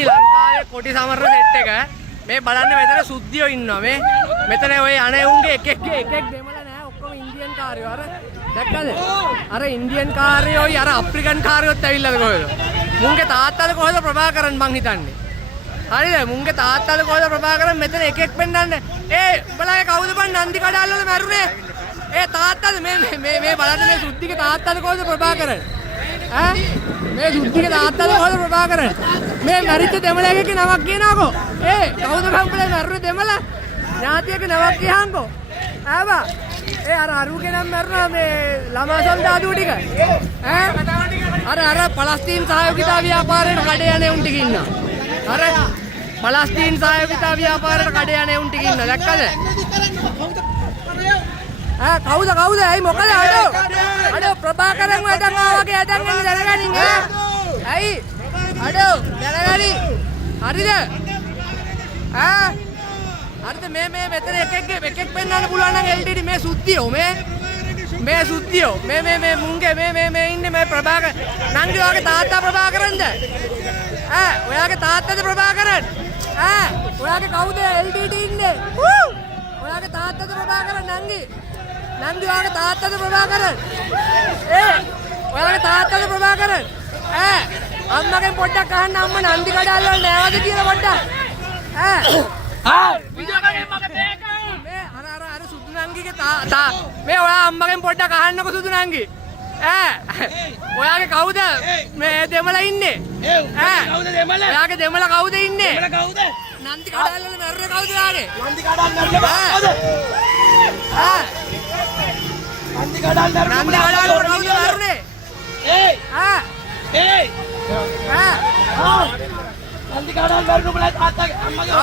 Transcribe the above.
ශ්‍රී ලංකාවේ කොටි සමරන සෙට් එක මේ බලන්න මෙතන සුද්ධියෝ ඉන්නවා මේ මෙතන ඔය අනේ උන්ගේ එක දෙමළ නෑ ඔක්කොම ඉන්දියන් කාර්යෝ අර දැක්කද අර ඉන්දියන් කාර්යෝයි අර අප්‍රිකන් කාර්යෝත් ඇවිල්ලාද කොහෙද මුන්ගේ තාත්තාද කොහෙද ප්‍රභාකරන් මං හිතන්නේ හරිද මුන්ගේ තාත්තාද කොහෙද ප්‍රභාකරන් මෙතන එකෙක් පෙන්නන්නේ උඹලාගේ කවුද බං නන්දි කඩාල් වල මැරුනේ තාත්තාද මේ බලන්න මේ සුද්ධිගේ තාත්තාද කොහෙද ප්‍රභාකරන් ඈ මේ සුද්ධිගේ තාත්තාද කොහෙද ප්‍රභාකරන් මේ මැරිච්ච දෙමළෙක්ගේ නමක් කියනකෝ කවුද කම්පලේ මැරුනේ දෙමළ ඥාතියගේ නමක් කියහන්කෝ ආවා අර අරුගේ නම් මැරුණා මේ ළමා සොල්දාදු ටික අර පලස්තීන් සහයෝගිතා ව්‍යාපාරයට කඩේ යන්නේ උන් ටික ඉන්නවා අර පලස්තීන් සහයෝගිතා ව්‍යාපාරයට කඩේ යන්නේ උන් ටික ඉන්නවා දැක්කද කවුද ඇයි මොකද අඩෝ ප්‍රභාකරන් වටන් ආවගේ ඇදන් එන්න දැනගනින් ඇයි අඩෝ දැනගනි හරිද හරිද මේ මෙතන එකෙක් පෙන්නන්න පුළුවන් නම් LTD මේ සුද්ධියෝ මේ සුද්ධියෝ මේ මුංගේ මේ ඉන්නේ මේ ප්‍රභාකරන් නංගි ඔයාගේ තාත්තා ප්‍රභාකරන්ද ඔයාගේ තාත්තද ප්‍රභාකරන් ඔයාගේ කවුද LTD ඉන්නේ ඔයාගේ තාත්තද ප්‍රභාකරන් නංගි ඔයාගේ තාත්තද ප්‍රභාකරන් ඔයාගේ තාත්තද ප්‍රභාකරන් අම්මගෙන් පොඩ්ඩක් අහන්න අම්මා නන්දි කඩාල් වල නෑවද කියලා පොඩ්ඩක් වීඩියෝ එකේ මගේ බෑග් මේ අර සුදු නංගිගේ මේ ඔයා අම්මගෙන් පොඩ්ඩක් අහන්නකෝ සුදු නංගි ඔයාගේ කවුද මේ දෙමළ ඉන්නේ කවුද දෙමළ ඔයාගේ දෙමළ කවුද ඉන්නේ දෙමළ කවුද නන්දි කඩාල් වල මැරුනේ කවුද ඔයාගේ නන්දි කඩාල් මැරුනේ කවුද නන්දි කඩාල් මැරුනේ කවුද මැරුනේ නන්දි කඩාල් මැරුනේ බලන්න තාත්තගේ අම්මගේ